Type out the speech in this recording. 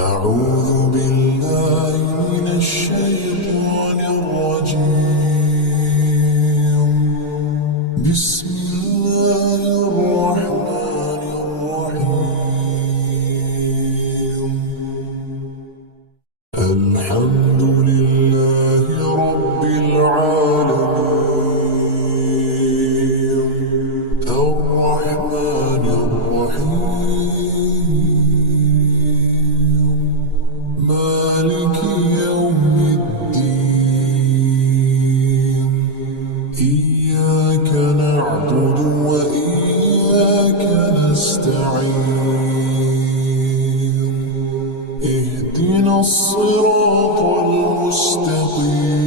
أعوذ بالله من الشيطان الرجيم. بسم الله الرحمن الرحيم. الحمد لله رب العالمين، الرحمن الرحيم، مالك يوم الدين. إياك نعبد وإياك نستعين. اهدنا الصراط المستقيم.